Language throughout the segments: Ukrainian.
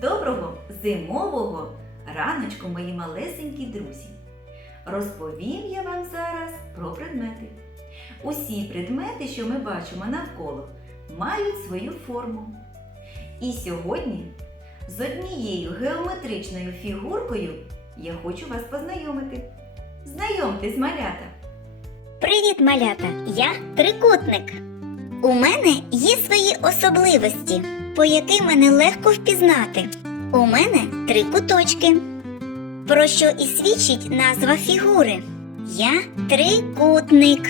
Доброго зимового раночку, мої малесенькі друзі! Розповім я вам зараз про предмети. Усі предмети, що ми бачимо навколо, мають свою форму. І сьогодні з однією геометричною фігуркою я хочу вас познайомити. Знайомтесь, малята! Привіт, малята! Я трикутник. У мене є свої особливості, по яким мене легко впізнати. У мене три куточки. Про що і свідчить назва фігури. Я трикутник.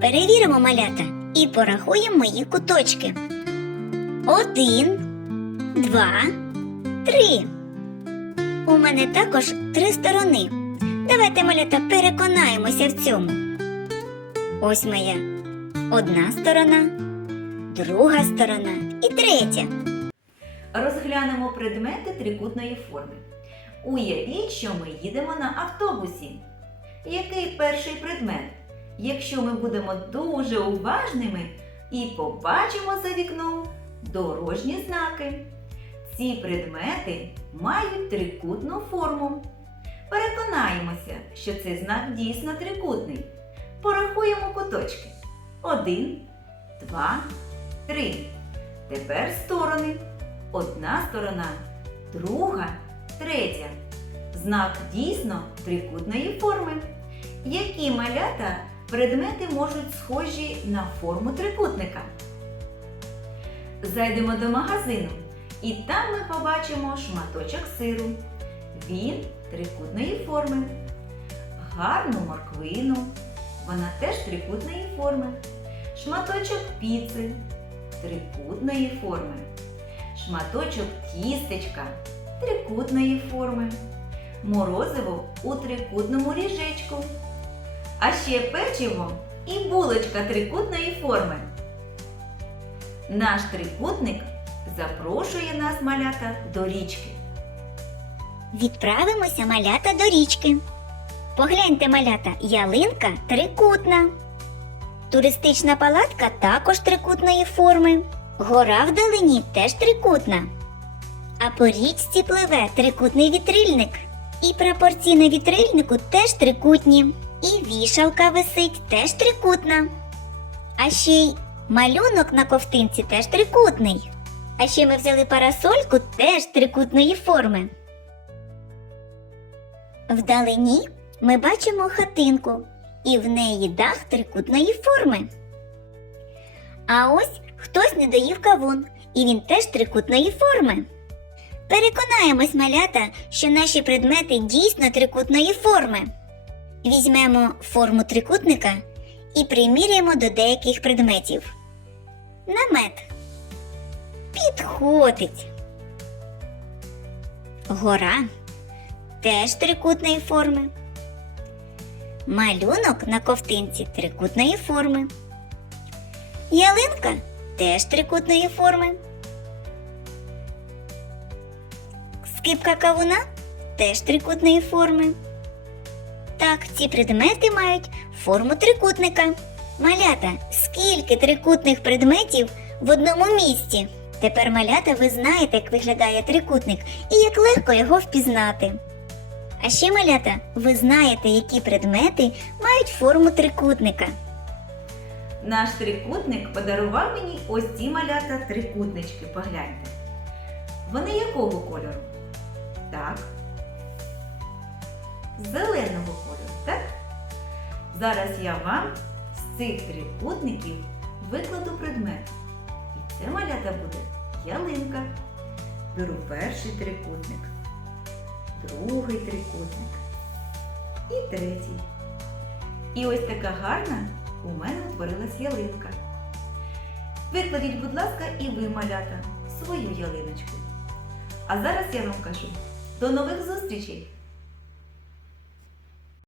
Перевіримо малята і порахуємо мої куточки. Один, два, три. У мене також три сторони. Давайте, малята, переконаємося в цьому. Ось моя одна сторона, друга сторона і третя. Розглянемо предмети трикутної форми. Уявіть, що ми їдемо на автобусі. Який перший предмет? Якщо ми будемо дуже уважними і побачимо за вікном дорожні знаки. Ці предмети мають трикутну форму. Переконаємося, що цей знак дійсно трикутний. Порахуємо куточки. Один, два, три. Тепер сторони. Одна сторона, друга, третя. Знак дійсно трикутної форми. Які малята предмети можуть схожі на форму трикутника? Зайдемо до магазину, і там ми побачимо шматочок сиру. Він трикутної форми. Гарну морквину. Вона теж трикутної форми. Шматочок піци трикутної форми. Шматочок тістечка трикутної форми. Морозиво у трикутному ріжечку. А ще печиво і булочка трикутної форми. Наш трикутник запрошує нас малята до річки. Відправимося малята до річки. Погляньте, малята, ялинка трикутна. Туристична палатка також трикутної форми. Гора вдалині теж трикутна. А по річці пливе трикутний вітрильник. І прапорці на вітрильнику теж трикутні. І вішалка висить теж трикутна. А ще й малюнок на ковтинці теж трикутний. А ще ми взяли парасольку теж трикутної форми. Вдалині ми бачимо хатинку, і в неї дах трикутної форми. А ось хтось не доїв кавун, і він теж трикутної форми. Переконаємось, малята, що наші предмети дійсно трикутної форми. Візьмемо форму трикутника і приміряємо до деяких предметів. Намет підходить. Гора теж трикутної форми. Малюнок на ковтинці трикутної форми. Ялинка теж трикутної форми. Скипка кавуна теж трикутної форми. Так, ці предмети мають форму трикутника. Малята, скільки трикутних предметів в одному місці? Тепер малята ви знаєте, як виглядає трикутник і як легко його впізнати. А ще малята, ви знаєте, які предмети мають форму трикутника. Наш трикутник подарував мені ось ці малята трикутнички. Погляньте. Вони якого кольору? Так. Зеленого кольору, так? Зараз я вам з цих трикутників викладу предмет. І це малята буде ялинка. Беру перший трикутник, другий трикутник і третій. І ось така гарна у мене утворилась ялинка. Викладіть, будь ласка, і ви, малята, свою ялиночку. А зараз я вам кажу до нових зустрічей!